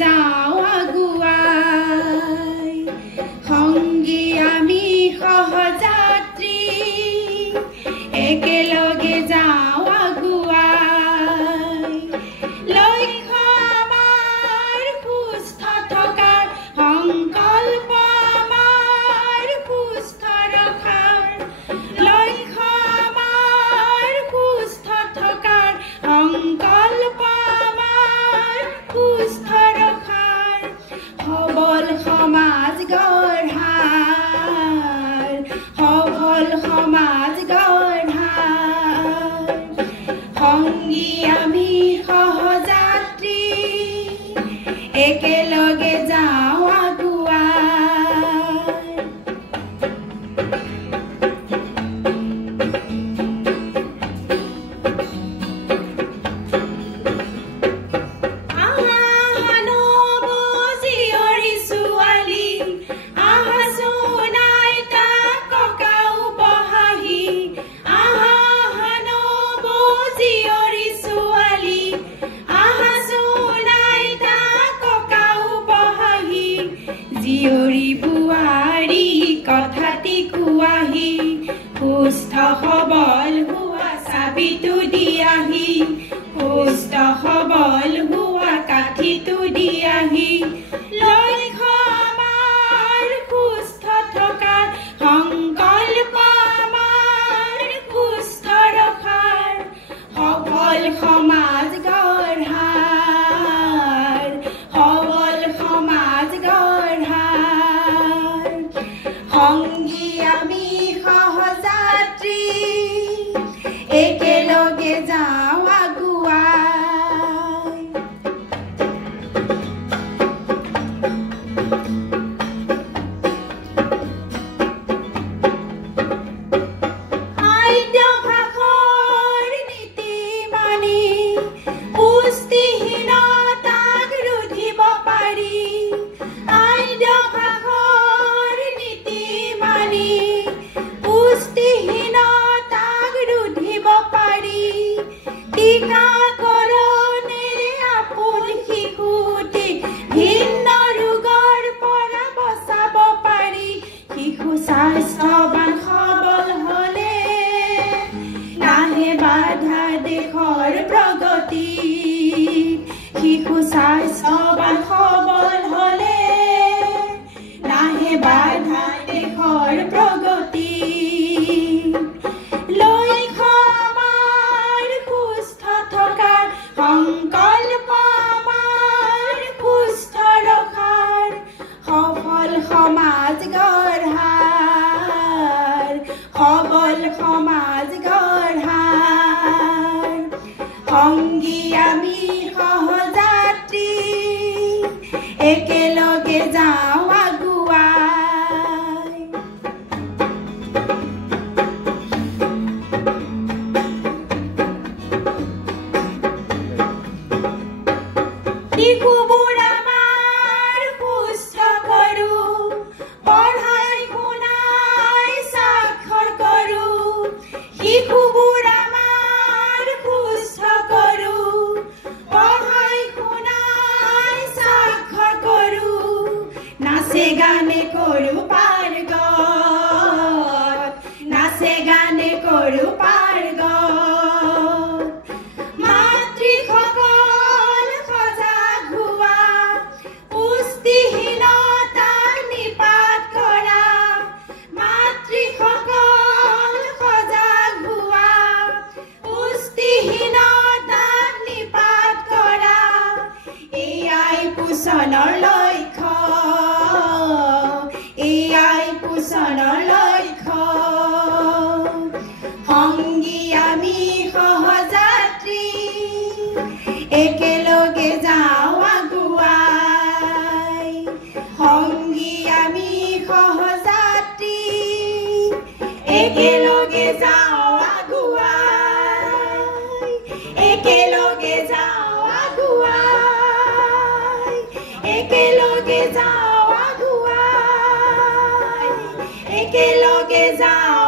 যাওঁ আগুৱাই সংগী আমি সহযাত্ৰী একেলগে যাওঁ আগুৱাই লক্ষ্য আমাৰ সুস্থ থকাৰ সংকল্প আমাৰ সুস্থ ৰখাৰ লক্ষ্য আমাৰ সুস্থ থকাৰ সংকল্প আমাৰ সুস্থ ৰখাৰ সবল সমাজ গঢ়াৰ সবল সমাজ গঢ়াৰ সংগী আমি সহযাত্ৰী একেলগে যাওঁ আগুৱাই জীয়ৰী বোৱাৰী কথাটি কোৱাহি সুস্থ সবল হোৱা চাবিটো দিয়াহি সুস্থ সবল হোৱা কাঠিটো দিয়াহি লক্ষ্য আমাৰ সুস্থ থকাৰ সংকল্প আমাৰ সুস্থ ৰখাৰ সবল সমাজ গঢ়াৰ সবল সমাজ গঢ়াৰ সংগী আমি সহযাত্ৰী একেলগে যাওঁ আগুৱাই খাদ্যাভ্যাসৰ নীতি মানি পুষ্টিহীনতাক ৰোধিব পাৰি খাদ্যাভ্যাসৰ নীতি মানি পুষ্টিহীনতাক ৰোধিব পাৰি টীকাকৰণেৰে আপোন শিশুটিক ভিন্ন ৰোগৰ পৰা বচাব পাৰি শিশু স্বাস্থ্যৱান সবল হ'লে নাহে বাধা দেশৰ প্ৰগতি শিশু স্বাস্থ্যৱান সবল হ'লে নাহে বাধা দেশৰ প্ৰগতি লক্ষ্য আমাৰ সুস্থ থকাৰ সংকল্প আমাৰ সুস্থ ৰখাৰ সফল সমাজ গঢ়াৰ সবল সমাজ গঢ়াৰ সংগী আমি সহযাত্ৰী একেলগে যাওঁ আগুৱাই শিশুবোৰ আমাৰ সুস্থ কৰোঁ পঢ়াই শুনাই স্বাক্ষৰ কৰোঁ শিশুবোৰ আমাৰ সুস্থ কৰোঁ পঢ়াই শুনাই স্বাক্ষৰ কৰোঁ নাচে গানে কৰোঁ পাৰ্গত নাচে গানে কৰোঁ পাৰ্গত মাতৃসকল সজাগ হোৱা পুষ্টিহীনতাক নিপাত কৰা মাতৃসকল সজাগ হোৱা পুষ্টিহীনতাক নিপাত কৰা এয়াই পোষণৰ লক্ষ্য এয়াই পোষণৰ লক্ষ্য সংগী আমি সহযাত্ৰী একেলগে যাওঁ আগুৱাই সংগী আমি সহযাত্ৰী একেলগে যাওঁ আগুৱাই একেলগে যাওঁ আগুৱাই একেলগে যাওঁ আগুৱাই একেলগে যাওঁ